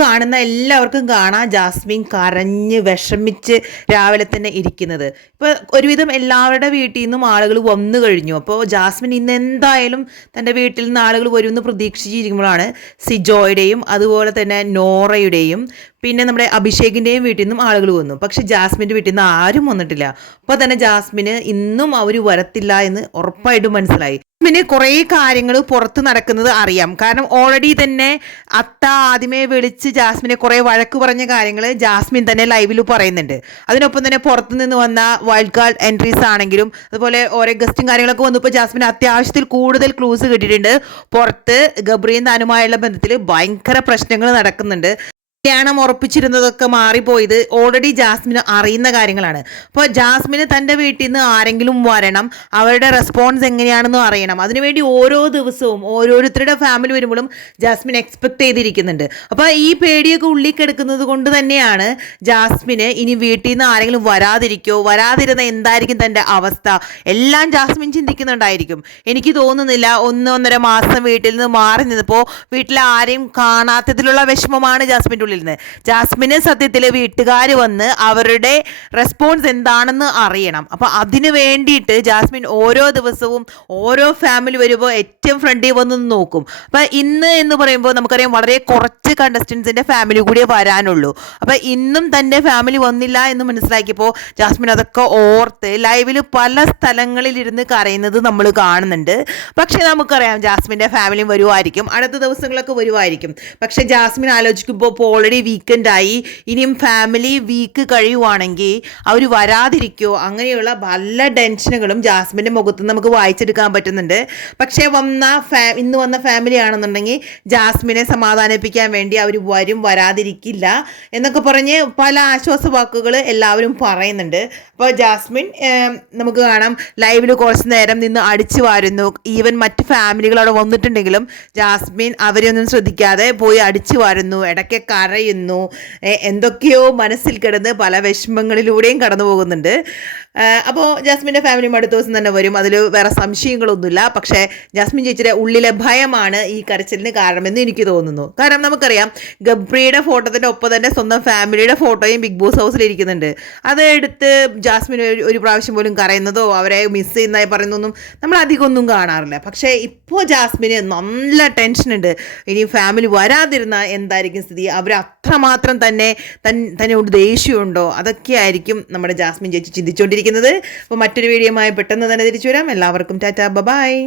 കാണുന്ന എല്ലാവർക്കും കാണാം ജാസ്മിൻ കരഞ്ഞ് വിഷമിച്ച് രാവിലെ തന്നെ ഇരിക്കുന്നത്. ഇപ്പോൾ ഒരുവിധം എല്ലാവരുടെ വീട്ടിൽ നിന്നും ആളുകൾ വന്നു കഴിഞ്ഞു. അപ്പോൾ ജാസ്മിൻ ഇന്ന് എന്തായാലും തന്റെ വീട്ടിൽ നിന്ന് ആളുകൾ വരുമെന്ന് പ്രതീക്ഷിച്ചിരിക്കുമ്പോഴാണ് സിജോയുടെയും അതുപോലെ തന്നെ നോറയുടെയും പിന്നെ നമ്മുടെ അഭിഷേകിന്റെയും വീട്ടിൽ നിന്നും ആളുകൾ വന്നു. പക്ഷെ ജാസ്മിന്റെ വീട്ടിൽ നിന്ന് ആരും വന്നിട്ടില്ല. അപ്പോൾ തന്നെ ജാസ്മിന് ഇന്നും അവർ വരത്തില്ല എന്ന് ഉറപ്പായിട്ടും മനസ്സിലായി. പിന്നെ കുറേ കാര്യങ്ങൾ പുറത്ത് നടക്കുന്നത് അറിയാം. കാരണം ഓൾറെഡി തന്നെ അത്ത ആദ്യമേ വിളിച്ച് ജാസ്മിനെ കുറേ വഴക്ക് പറഞ്ഞ കാര്യങ്ങൾ ജാസ്മിൻ തന്നെ ലൈവിൽ പറയുന്നുണ്ട്. അതിനൊപ്പം തന്നെ പുറത്ത് നിന്ന് വന്ന വൈൽഡ് കാർഡ് എൻട്രീസ് ആണെങ്കിലും അതുപോലെ ഓരോ ഗസ്റ്റും കാര്യങ്ങളൊക്കെ വന്നപ്പോൾ ജാസ്മിൻ അത്യാവശ്യത്തിൽ കൂടുതൽ ക്ലൂസ് കിട്ടിയിട്ടുണ്ട്. പുറത്ത് ഗബ്രിയും താനുമായുള്ള ബന്ധത്തിൽ ഭയങ്കര പ്രശ്നങ്ങൾ നടക്കുന്നുണ്ട്. കല്യാണം ഉറപ്പിച്ചിരുന്നതൊക്കെ മാറിപ്പോയത് ഓൾറെഡി ജാസ്മിന് അറിയുന്ന കാര്യങ്ങളാണ്. അപ്പോൾ ജാസ്മിന് തന്റെ വീട്ടിൽ നിന്ന് ആരെങ്കിലും വരണം അവരുടെ റെസ്പോൺസ് എങ്ങനെയാണെന്നും അറിയണം. അതിനുവേണ്ടി ഓരോ ദിവസവും ഓരോരുത്തരുടെ ഫാമിലി വരുമ്പോഴും ജാസ്മിൻ എക്സ്പെക്ട് ചെയ്തിരിക്കുന്നുണ്ട്. അപ്പോൾ ഈ പേടിയൊക്കെ ഉള്ളിൽ കിടക്കുന്നത് കൊണ്ട് തന്നെയാണ് ജാസ്മിന് ഇനി വീട്ടിൽ നിന്ന് ആരെങ്കിലും വരാതിരിക്കോ വരാതിരുന്ന എന്തായിരിക്കും തന്റെ അവസ്ഥ? എല്ലാം ജാസ്മിൻ ചിന്തിക്കുന്നുണ്ടായിരിക്കും. എനിക്ക് തോന്നുന്നില്ല ഒന്ന് ഒന്നര മാസം വീട്ടിൽ നിന്ന് മാറി നിന്നപ്പോൾ വീട്ടിൽ ആരെയും കാണാത്തതിലുള്ള വിഷമമാണ് ജാസ്മിന്റെ ഉള്ളിൽ. നിന്ന് ജാസ്മിന് സത്യത്തിൽ വീട്ടുകാർ വന്ന് അവരുടെ റെസ്പോൺസ് എന്താണെന്ന് അറിയണം. അപ്പോൾ അതിനു വേണ്ടിയിട്ട് ജാസ്മിൻ ഓരോ ദിവസവും ഓരോ ഫാമിലി വരുമ്പോൾ ഏറ്റവും ഫ്രണ്ടിൽ വന്ന് നോക്കും. അപ്പോൾ ഇന്ന് എന്ന് പറയുമ്പോൾ നമുക്കറിയാം വളരെ കുറച്ച് കണ്ടസ്റ്റൻസിന്റെ ഫാമിലി കൂടിയേ വരാനുള്ളൂ. അപ്പോൾ ഇന്നും തന്റെ ഫാമിലി വന്നില്ല എന്ന് മനസ്സിലാക്കിയപ്പോൾ ജാസ്മിൻ അതൊക്കെ ഓർത്ത് ലൈവിൽ പല സ്ഥലങ്ങളിലിരുന്ന് കരയുന്നത് നമ്മൾ കാണുന്നുണ്ട്. പക്ഷേ നമുക്കറിയാം ജാസ്മിന്റെ ഫാമിലി വരുമായിരിക്കും അടുത്ത ദിവസങ്ങളൊക്കെ വരുമായിരിക്കും പക്ഷേ ജാസ്മിൻ ആലോചിക്കുമ്പോൾ ഇപ്പോൾ ഓൾറെഡി വീക്കെൻഡായി ഇനിയും ഫാമിലി വീക്ക് കഴിയുവാണെങ്കിൽ അവർ വരാതിരിക്കോ? അങ്ങനെയുള്ള പല ടെൻഷനുകളും ജാസ്മിന്റെ മുഖത്ത് നമുക്ക് വായിച്ചെടുക്കാൻ പറ്റുന്നുണ്ട്. പക്ഷേ വന്ന ഫാ ഇന്ന് വന്ന ഫാമിലി ആണെന്നുണ്ടെങ്കിൽ ജാസ്മിനെ സമാധാനിപ്പിക്കാൻ വേണ്ടി അവർ വരും വരാതിരിക്കില്ല എന്നൊക്കെ പറഞ്ഞ് പല ആശ്വാസ വാക്കുകൾ എല്ലാവരും പറയുന്നുണ്ട്. അപ്പോൾ ജാസ്മിൻ നമുക്ക് കാണാം. ലൈവിൽ കുറച്ച് നേരം നിന്ന് അടിച്ചു വാരുന്നു. ഈവൻ മറ്റ് ഫാമിലികൾ അവിടെ വന്നിട്ടുണ്ടെങ്കിലും ജാസ്മിൻ അവരെയൊന്നും ശ്രദ്ധിക്കാതെ പോയി അടിച്ചു വാരുന്നു. ഇടയ്ക്ക് കരയുന്നു എന്തൊക്കെയോ മനസ്സിൽ കിടന്ന് പല വിഷമങ്ങളിലൂടെയും കടന്നു പോകുന്നുണ്ട്. അപ്പോൾ ജാസ്മിന്റെ ഫാമിലിയും അടുത്ത ദിവസം തന്നെ വരും. അതിൽ വേറെ സംശയങ്ങളൊന്നുമില്ല. പക്ഷേ ജാസ്മിൻ ചേച്ചിയുടെ ഉള്ളിലെ ഭയമാണ് ഈ കരച്ചിലിന് കാരണമെന്ന് എനിക്ക് തോന്നുന്നു. കാരണം നമുക്കറിയാം ഗബ്രിയുടെ ഫോട്ടോത്തിന്റെ ഒപ്പം തന്നെ സ്വന്തം ഫാമിലിയുടെ ഫോട്ടോയും ബിഗ് ബോസ് ഹൗസിൽ ഇരിക്കുന്നുണ്ട്. അത് ജാസ്മിൻ ഒരു പ്രാവശ്യം പോലും കരയുന്നതോ അവരെ മിസ് ചെയ്യുന്നതായി പറയുന്നതൊന്നും നമ്മൾ അധികം ഒന്നും കാണാറില്ല. പക്ഷേ ഇപ്പോൾ ജാസ്മിന് നല്ല ടെൻഷനുണ്ട് ഇനി ഫാമിലി വരാതിരുന്ന എന്തായിരിക്കും സ്ഥിതി? അവർ അത്രമാത്രം തന്നെ തൻ തന്നോട് ദേഷ്യമുണ്ടോ? അതൊക്കെ ആയിരിക്കും നമ്മുടെ ജാസ്മിൻ ചേച്ചി ചിന്തിച്ചുകൊണ്ടിരിക്കുന്നത് അപ്പോൾ മറ്റൊരു വീഡിയോയുമായി പെട്ടെന്ന് തന്നെ തിരിച്ചു വരാം. എല്ലാവർക്കും ടാറ്റാ ബബായ്.